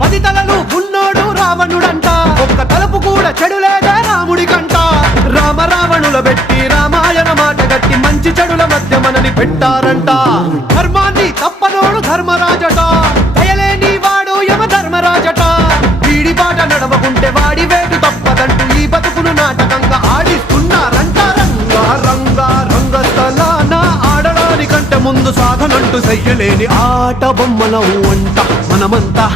10 తలలు ఉన్నోడు రావణుడంట, ఒక్క తలుపు కూడా చెడులేదే రాముడి కంట. రామ రావణుల పెట్టి రామాయణ మాట గట్టి మంచి చెడుల మధ్య మనని పెట్టారంట. ధర్మాన్ని తప్పనోడు ధర్మరాజట, దయలేని వాడు యమ ధర్మరాజట. వీడి బాట నడవకుంటే వాడి వేటు తప్పదంటూ ఈ బతుకును నాటకంగా ఆడిస్తున్నారంట. రంగా రంగా రంగస్థలాన ఆడడానికంటే ముందు సాధనంటూ చెయ్యలేని ఆట బొమ్మలం అంట మనమంతా.